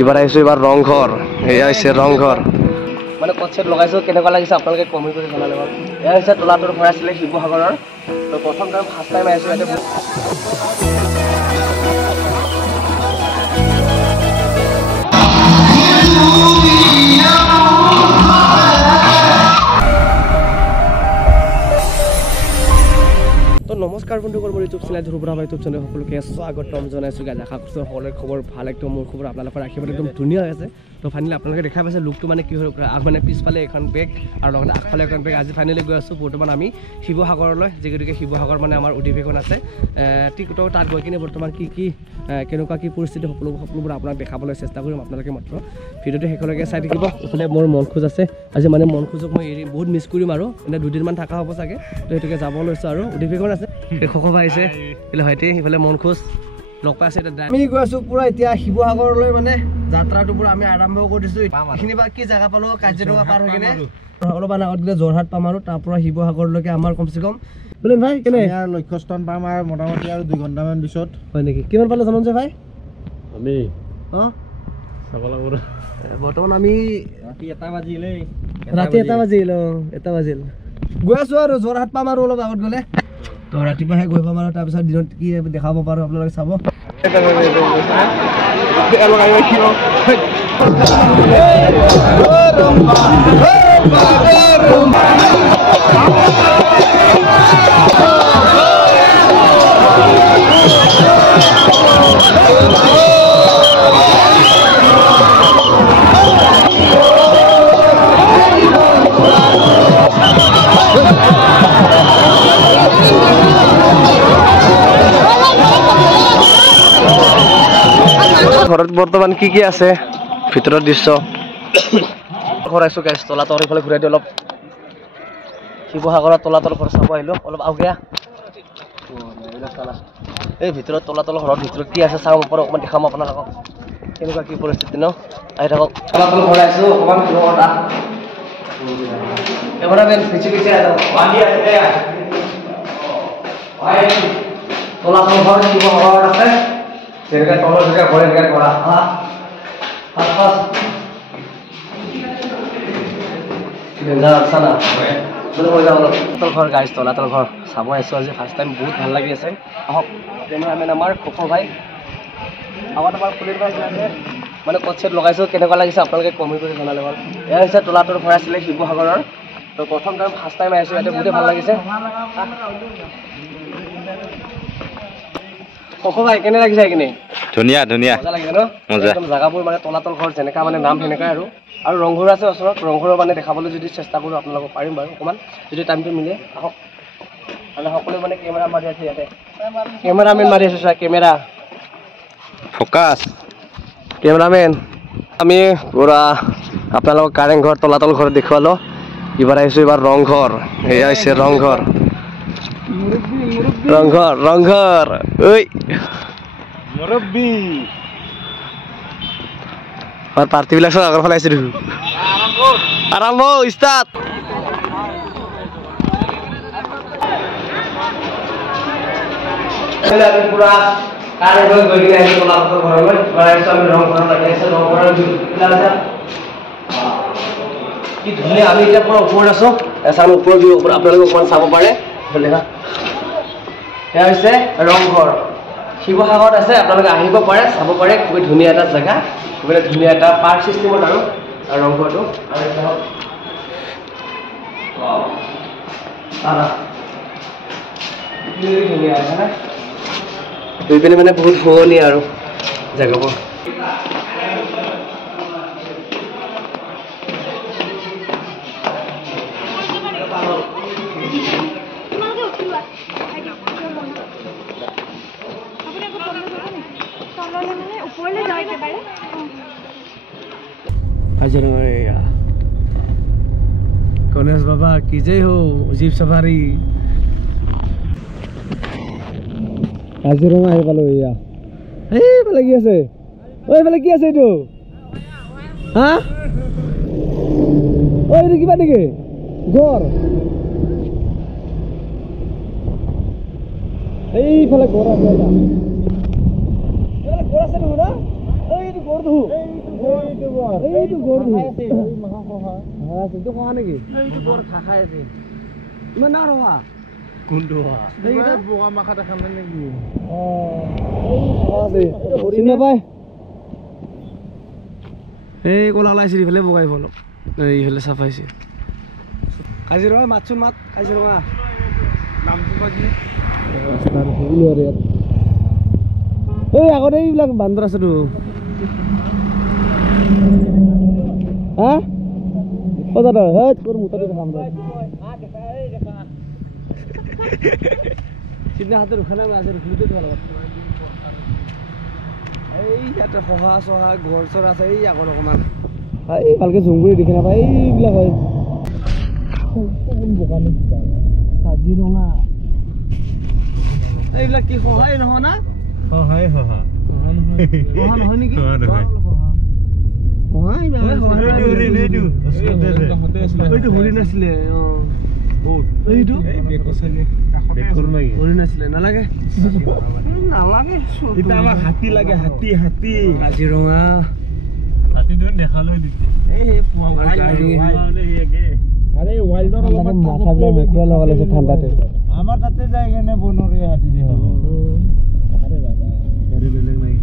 এবাৰ আহিছোঁ এবাৰ ৰংঘৰ এয়া হৈছে ৰংঘৰ মানে কনচেপ্ট লগাইছোঁ কেনেকুৱা লাগিছে আপোনালোকে কমেণ্ট কৰি জনালে হ'ল এয়া হৈছে তলাতল ঘৰ আছিলে শিৱসাগৰৰ তো প্ৰথম টাইম ফাৰ্ষ্ট টাইম আহিছোঁ ইয়াতে নমস্কাৰ বন্ধুসকল মোৰ YouTube channel Dhruv Rabha YouTube channel সকলোকে স্বাগতম জনাইছোঁ গাইজ আশা কৰিছোঁ সকলোৰে খবৰ ভাল একদম মোৰ খবৰ আপোনালোকৰ আশীৰ্বাদ একদম ধুনীয়া হৈ আছে তো ফাইনেলি আপোনালোকে দেখা পাইছে লুকটো মানে কি হয় মানে পিছফালে এখন বেগ আৰু লগতে আগফালে এখন বেগ আজি ফাইনেলি গৈ আছোঁ বৰ্তমান আমি শিৱসাগৰলৈ যিগতিকে শিৱসাগৰ মানে আমাৰ অধিৱেশন আছে ঠিক তো তাত গৈ কিনে বৰ্তমান কি কেনেকুৱা কি পৰিস্থিতি সকলোবোৰ আপোনাক দেখাবলৈ চেষ্টা কৰিম আপোনালোকে মাত্ৰ ভিডিঅ'টো শেষলৈকে চাই থাকিব এইফালে মোৰ মন খোজ আছে আজি মানে মন খোজক মই এৰি বহুত মিছ কৰিম আৰু এনে দুদিনমান থকা হ'ব চাগে তো সেইটোকে যাব লৈছোঁ আৰু অধিৱেশন আছে খোখো পাইছে এইফালে হয়তে এইফালে মন খোজ লগ পাই আছে আমি গৈ আছোঁ পুৰা এতিয়া শিৱসাগৰলৈ মানে যাত্ৰাটো পুৰা আমি আৰম্ভ কৰি দিছোঁ এইখিনি বা কি জেগা পালোঁ কাজিৰঙা পাৰ হৈ কিনে অলপমান আগত গ'লে যোৰহাট পাম আৰু তাৰ পৰা শিৱসাগৰলৈকে আমাৰ কমচে কম বোলে ভাই কেনে লক্ষ্যস্থান পাম আৰু মোটামুটি আৰু 2 ঘণ্টামান পিছত হয় নেকি কিমান পালে জনঞ্জয় ভাই আমি চাব লাগিব বৰ্তমান আমি ৰাতি 1 বাজিলে ৰাতি 1 বাজিল গৈ আছোঁ আৰু যোৰহাট পাম আৰু অলপ আগত গ'লে তো ৰাতিপুৱাহে গৈ পাম আৰু তাৰপিছত দিনত কি দেখাব পাৰোঁ আপোনালোকে চাব ঘৰত বৰ্তমান কি আছে ভিতৰৰ দৃশ্য ঘৰ আছোঁ গাইছ তলাতল এইফালে ঘূৰাই দিওঁ অলপ শিৱসাগৰত তলাতল ঘৰ চাব আহিলোঁ অলপ আউগীয়া এই ভিতৰত তলাতল ঘৰৰ ভিতৰত কি আছে চাওঁ ওপৰত অকণমান দেখাম আপোনালোকক কেনেকুৱা কি পৰিস্থিতি ন আহি থাকক তলাতল ঘৰ আহিছোঁ অকণমান এবাৰ তলাতল ঘৰ শিৱসাগৰত আছে যেনেকৈ তলৰ জেগা ঘৰে এনেকৈ কৰা তলাতল ঘৰ গাইছ তলাতল ঘৰ চাব আহিছোঁ আজি ফাৰ্ষ্ট টাইম বহুত ভাল লাগি আছে আহক কেমেৰামেন আমাৰ খোখো ভাই আগত আমাৰ ফুলিৰ ভাই আছে মানে কনচেপ্ট লগাইছোঁ কেনেকুৱা লাগিছে আপোনালোকে কমেণ্ট কৰি জনালে হ'ল এয়া হৈছে তলাতল ঘৰ আছিলে শিৱসাগৰৰ তো প্ৰথম টাইম ফাৰ্ষ্ট টাইম আহিছোঁ ইয়াতে বহুতেই ভাল লাগিছে খোখো ভাই কেনে লাগিছে এইখিনি ধুনীয়া ধুনীয়া মজা লাগিছে ন একদম জেগাবোৰ মানে তলাতল ঘৰ যেনেকুৱা মানে নাম সেনেকুৱাই আৰু ৰংঘৰ আছে ওচৰত ৰংঘৰৰ মানে দেখাবলৈ যদি চেষ্টা কৰোঁ আপোনালোকক পাৰিম বাৰু অকণমান যদি টাইমটো মিলে আহক মানে সকলোৱে মানে কেমেৰা মাৰি আছে ইয়াতে কেমেৰামেন মাৰি আছে চোৱা কেমেৰা ফ'কাছ কেমেৰামেন আমি পুৰা আপোনালোকক কাৰেংঘৰ তলাতল ঘৰ দেখুৱালোঁ এইবাৰ আহিছোঁ এইবাৰ ৰংঘৰ এয়া হৈছে ৰংঘৰ ঐ মুৰব্বী আমাৰ পাৰ্টিবিলাক চব আগৰ ফালে আহিছে দেখোন আৰম্ভ ষ্টাৰ্ট পুৰা কাৰেংঘৰ গৈ কিনে আহিছোঁ তলাতল ঘৰলৈ এবাৰ আহিছোঁ আমি ৰংঘৰ লাগি আছে ৰংঘৰৰ কি ধুনীয়া আমি এতিয়া পুৰা ওপৰত আছোঁ চাম ওপৰৰ ভিউ আপোনালোকে অকণমান চাব পাৰে দেখা এয়া হৈছে ৰংঘৰ শিৱসাগৰত আছে আপোনালোকে আহিব পাৰে চাব পাৰে খুবেই ধুনীয়া এটা জেগা খুবেই ধুনীয়া এটা পাৰ্ক চিষ্টেমত আৰু ৰংঘৰটো ধুনীয়া আছে দুই পিনে মানে বহুত শুৱনি আৰু জেগাবোৰ गणेश बाबा की जय हो जीप सफारी কাজিৰঙা আহি পালোঁ এয়া এইফালে কি আছে এইফালে কি আছে এইটো হা এইটো কিবা নেকি ঘৰ এইফালে ঘৰ আছে এটা ঘৰ আছে দেখোন না এইটো ঘৰ দেখোন এইটো গৰু এইটো খোৱা নেকি এইটো বৰ খা খাই আছে ইমান ডাঙৰ হোৱা কোনটো হোৱা এইকেইটা বোকা মাখা দেখা নাই নেকি চিনি নাপায় এই কলা ওলাইছে ইফালে বগাইব অলপ এইফালে চাফাইছে কাজিৰঙা মাতচোন মাত কাজিৰঙা নামটো বাজি এই আগতে এইবিলাক বান্দৰ আছেতো হা কথা তই হেই তোৰ মুতাটো দেখাম তই সিদিনা হাতে ৰখা নাই আজি ৰখিলোতে তোমাৰ লগত এই ইয়াতে সহা চহা ঘৰ চৰ আছে এই আগত অকণমান এই ভালকে জুম কৰি দেখি নাপায় এইবিলাক হয় কাজিৰঙা এইবিলাক কি সহায় নহয় না সহায় সহা সহা নহয় নেকি এইটো হৰিণ আছিলে হৰিণ আছিলে নালাগে নালাগে হাতী লাগে হাতী হাতী কাজিৰঙা হাতী দেখা লৈ ঠাণ্ডাতে আমাৰ তাতে যায় কেনে বনৰীয়া হাতী দেখ বেলেগ নাই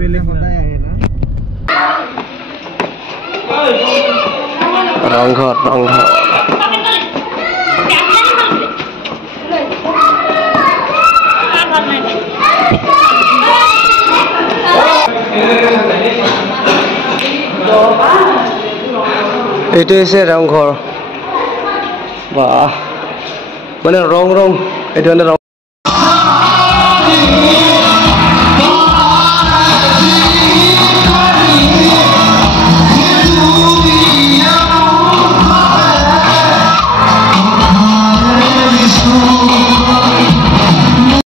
বেলেগ সদায় আহে না ৰংঘৰ ৰংঘৰ এইটো হৈছে ৰংঘৰ বাহ মানে ৰং ৰং এইটো মানে ৰং